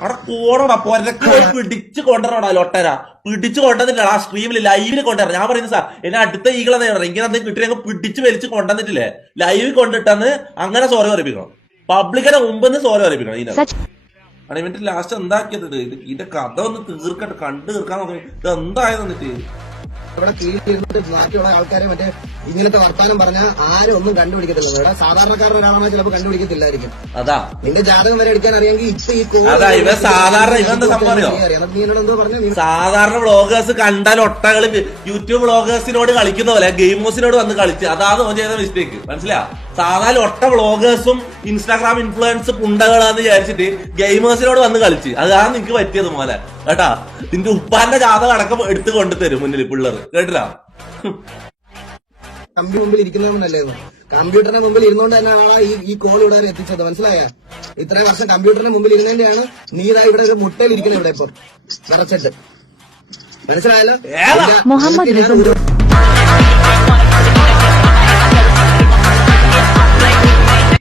അവിടെ കോടടാ പൊരക്ക് പിടിച്ച് കൊണ്ടുവരണോടാ ലൊട്ടര പിടിച്ച് കൊണ്ടുവന്നിട്ടില്ല ആ സ്ട്രീമിൽ ലൈവിൽ കൊണ്ടുവരണം. ഞാൻ പറയുന്നത് സാർ എന്നെ അടുത്ത ഈകളെ ഇങ്ങനെ എന്തെങ്കിലും കിട്ടിയെങ്കിൽ പിടിച്ച് വലിച്ച് കൊണ്ടുവന്നിട്ടില്ലേ ലൈവിൽ കൊണ്ടിട്ടെന്ന് അങ്ങനെ സോറി പറയിപ്പിക്കണം. പബ്ലിക്കിന്റെ മുമ്പെന്ന് സോറി പറയിപ്പിക്കണം. ഇതിനകത്ത് ഇവന്റെ ലാസ്റ്റ് എന്താക്കിയത് ഇതിന്റെ കഥ ഒന്ന് തീർക്കട്ടെ കണ്ടു തീർക്കാൻ നോക്കി ഇത് എന്തായത് എന്നിട്ട് ഇവിടെ കീഴിലിരുന്നിട്ട് ബാക്കിയുള്ള ആൾക്കാരെ മറ്റേ ഇങ്ങനത്തെ വർത്താനം പറഞ്ഞാൽ ആരും ഒന്നും കണ്ടുപിടിക്കത്തില്ല. ഇവിടെ സാധാരണക്കാരുടെ ഒരാളാണ് ചിലപ്പോൾ കണ്ടുപിടിക്കത്തില്ലായിരിക്കും. അതാ നിന്റെ ജാതകം വരെ എടുക്കാൻ അറിയാമെങ്കിൽ ഇവ സാധാരണ സാധാരണ വ്ളോഗേഴ്സ് കണ്ടാൽ ഒട്ടകള് യൂട്യൂബ് വ്ളോഗേഴ്സിനോട് കളിക്കുന്ന പോലെ ഗെയിമേഴ്സിനോട് വന്ന് കളിച്ച് അതാണ് ഓൻ ചെയ്ത മിസ്റ്റേക്ക്. മനസ്സിലാ സാധാരണ ഒട്ട വ്ളോഗേഴ്സും ഇൻസ്റ്റാഗ്രാം ഇൻഫ്ലുവൻസ് പുണ്ടകളാന്ന് വിചാരിച്ചിട്ട് ഗെയിമേഴ്സിനോട് വന്ന് കളിച്ച് അതാണ് നിനക്ക് പറ്റിയത് മോനെ കേട്ടാ. നിന്റെ ഉപ്പാന്റെ ജാതകം അടക്കം എടുത്ത് കൊണ്ടുതരും മുന്നിൽ പിള്ളേർ കേട്ടില്ല. കമ്പ്യൂട്ടർ മുമ്പിൽ ഇരിക്കുന്നതെന്നല്ലായിരുന്നു കമ്പ്യൂട്ടറിന്റെ മുമ്പിൽ ഇരുന്നോണ്ട് തന്നെയാണ് ഈ കോൾ ഇവിടെ വരെ എത്തിച്ചത്. മനസ്സിലായ ഇത്രയും വർഷം കമ്പ്യൂട്ടറിന്റെ മുമ്പിൽ ഇരുന്നതിന്റെയാണ് നീ ഇതാ ഇവിടെ ഒരു മുട്ടയിൽ ഇരിക്കുന്നത് ഇവിടെ ഇപ്പൊ നിറച്ചിട്ട്. മനസ്സിലായല്ലോ.